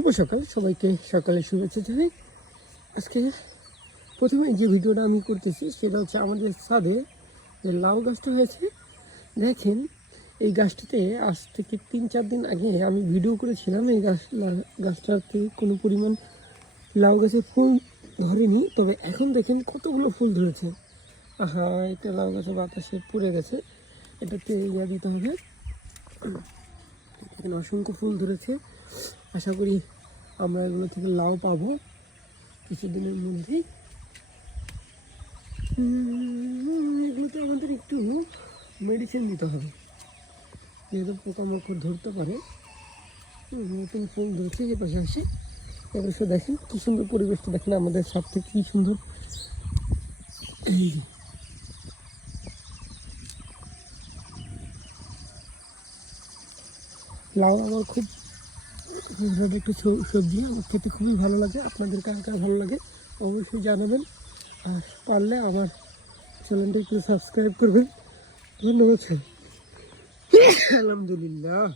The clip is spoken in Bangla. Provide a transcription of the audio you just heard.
শুভ সকাল সবাইকে, সকালে শুভেচ্ছা জানাই। আজকে প্রথমে যে ভিডিওটা আমি করতেছি সেটা হচ্ছে আমাদের ছাদে যে লাউ গাছটা হয়েছে। দেখেন, এই গাছটাতে আজ থেকে 3-4 দিন আগে আমি ভিডিও করেছিলাম। এই গাছটাতে কোনো পরিমাণ লাউ গাছে ফুল ধরেনি, তবে এখন দেখেন কতগুলো ফুল ধরেছে। আহা, এটা লাউ গাছে বাতাসে পড়ে গেছে, এটাতে ইয়া দিতে হবে। এখানে অসংখ্য ফুল ধরেছে, আশা করি আমরা এগুলো থেকে লাউ পাবো কিছুদিনের মধ্যেই। এগুলোতে আমাদের একটু মেডিসিন দিতে হবে, যেহেতু পোকামাকড় ধরতে পারে। নতুন ফুল ধরছে যে পাশাপাশি। অবশ্য দেখেন কি সুন্দর পরিবেশটা, দেখেন আমাদের সব থেকে কি সুন্দর। লাউ আমার খুব ফেভারিট একটা সবজি, আমার খেতে খুবই ভালো লাগে। আপনাদের কার কার ভালো লাগে অবশ্যই জানাবেন, আর পারলে আমার চ্যানেলটা একটু সাবস্ক্রাইব করবেন। ধন্যবাদ। আলহামদুলিল্লাহ।